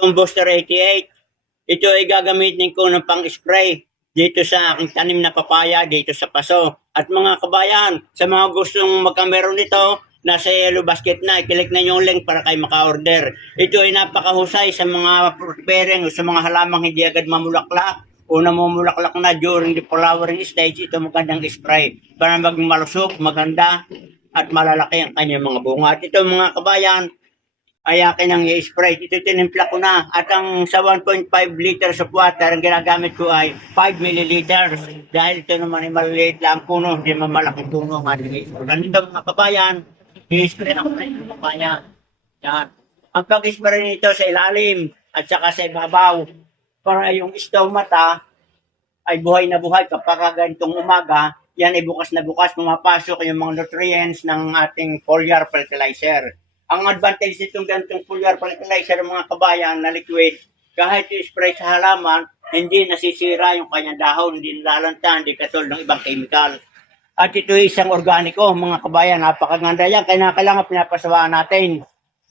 Itong Booster 88. Ito ay gagamitin ko ng pang-spray dito sa aking tanim na papaya dito sa paso. At mga kabayan, sa mga gustong magkamero nito, nasa yellow basket na, i-click na yung link para kayo maka-order. Ito ay napakahusay sa mga bearing o sa mga halamang hindi agad mamulaklak o namumulaklak na during the flowering stage, ito magandang spray para maging malusog, maganda, at malalaki ang kanyang mga bunga. At ito mga kabayan, ay akin ang i-spray. Ito tinimpla ko na. At ang sa 1.5 liters of water, ang ginagamit ko ay 5 milliliters. Dahil ito naman ay maliliit lang puno, hindi man malaking puno. Maliliit. Ganito mga kabayan, i-spray ako na yung kabayan. Yan. Ang pag-spray nito sa ilalim at saka sa ibabaw para yung stomata ay buhay na buhay kapag ganitong umaga, yan ay bukas na bukas pumapasok yung mga nutrients ng ating foliar fertilizer. Ang advantage nitong ganitong foliar fertilizer mga kabayan na liquid, kahit i-spray sa halaman, hindi nasisira yung kanyang dahon, hindi nalalanta, hindi katulad ng ibang chemical. At ito isang organiko, mga kabayan, napakaganda yan, kaya kailangan pinapasawaan natin.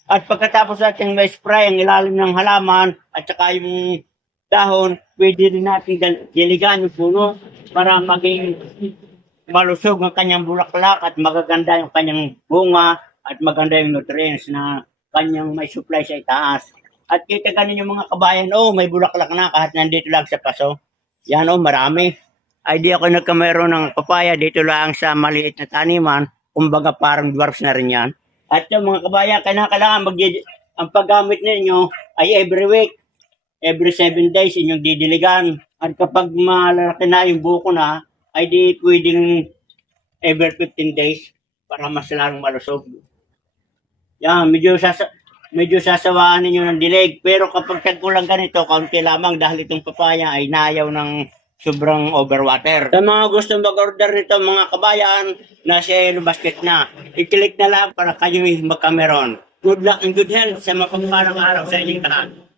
At pagkatapos natin ma-spray ang ilalim ng halaman at saka yung dahon, pwede rin natin diligan yung puno para maging malusog ang kanyang bulaklak at magaganda yung kanyang bunga at maganda yung nutrients na kanyang may supply sa itaas. At kita ganin yung mga kabayan, oh, may bulaklak na kahit nandito lang sa paso. Yan, oh, marami. Ay di ako nagkamero ng papaya dito lang sa maliit na taniman. Kumbaga parang dwarfs na rin yan. At yung mga kabayan, kailangan mag ang paggamit ninyo ay every week every seven days inyong didiligan. At kapag malalaki na yung buko na, ay di pwedeng every 15 days para mas lalong malusog. Yan, medyo sasa medyo sasawaan ninyo ng dilig. Pero kapag tagkulang ganito, kaunti lamang dahil itong papaya ay nayaw ng sobrang overwater. Sa mga gusto mag-order nito mga kabayan, nasa yellow basket na. I-click na lang para kayo magkameron. Good luck and good health sa mapagparang araw sa inyong lahat.